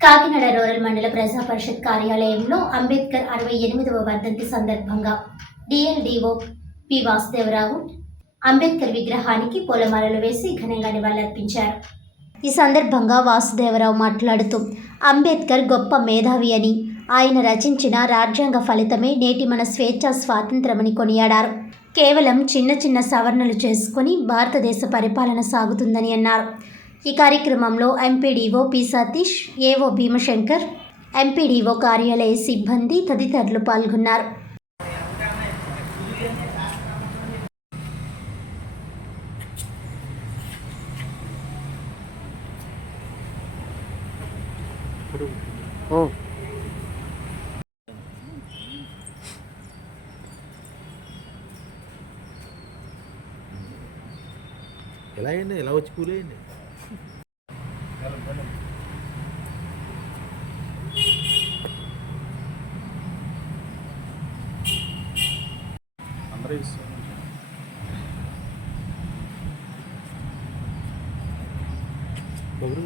Kakinada rural మండల ప్రజా పరిషత్ కార్యాలయంలో అంబేద్కర్ అరవై ఎనిమిదవ వర్ధంతి సందర్భంగా డిఎల్డిఓ పి వాసుదేవరావు అంబేద్కర్ విగ్రహానికి పూలమాలలు వేసి ఘనంగా నివాళులర్పించారు. ఈ సందర్భంగా వాసుదేవరావు మాట్లాడుతూ అంబేద్కర్ గొప్ప మేధావి అని. ఆయన రచించిన రాజ్యాంగ ఫలితమే నేటి మన స్వేచ్ఛ స్వాతంత్రమని కొనియాడారు. కేవలం చిన్న చిన్న సవరణలు చేసుకుని భారతదేశ పరిపాలన సాగుతుందని అన్నారు. ఈ కార్యక్రమంలో MPDO P Satish AO Bhimashankar MPDO కార్యాలయ సిబ్బంది తదితరులు పాల్గొన్నారు. ఎలా అయింది? ఎలా వచ్చి కూలేయండి అందరూ ఇస్తారు బొగురు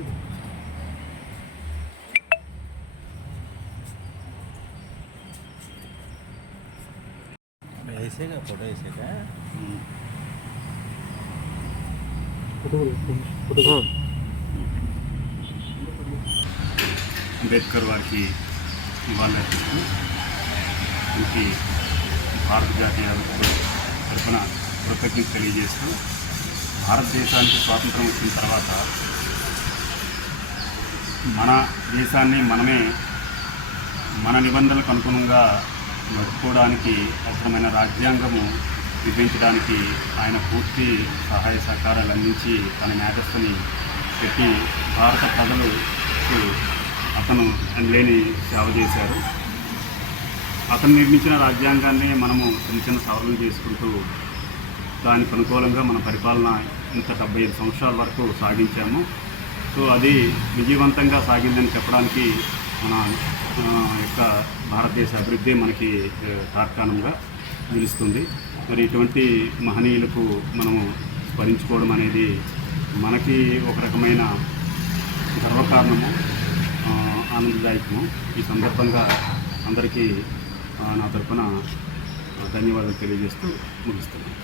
వేసేగా ఫోటో వేసాక అంబేద్కర్ వారికి ఇవాళ ఇంటి భారత జాతీయ తరఫున కృతజ్ఞత తెలియజేస్తూ భారతదేశానికి స్వాతంత్రం వచ్చిన తర్వాత మన దేశాన్ని మనమే మన నిబంధనలకు అనుగుణంగా నడుపుకోవడానికి అవసరమైన రాజ్యాంగము విధించడానికి ఆయన పూర్తి సహాయ సహకారాలు అందించి తన మేధస్సుని పెట్టి భారత ప్రజలు అతను లేని సేవ చేశారు. అతను నిర్మించిన రాజ్యాంగాన్ని మనము చిన్న చిన్న సవరణలు చేసుకుంటూ దానికి అనుకూలంగా మన పరిపాలన ఇంత డెబ్బై ఐదు సంవత్సరాల వరకు సాగించాము. సో అది విజయవంతంగా సాగిందని చెప్పడానికి మన యొక్క భారతదేశ అభివృద్ధి మనకి ఆ, తార్కాణంగా నిలుస్తుంది. మరి ఇటువంటి మహనీయులకు మనము స్మరించుకోవడం అనేది మనకి ఒక రకమైన గర్వకారణము. ఆనందదాయకము ఈ సందర్భంగా అందరికీ నా తరఫున ధన్యవాదాలు తెలియజేస్తూ ముగిస్తున్నాను.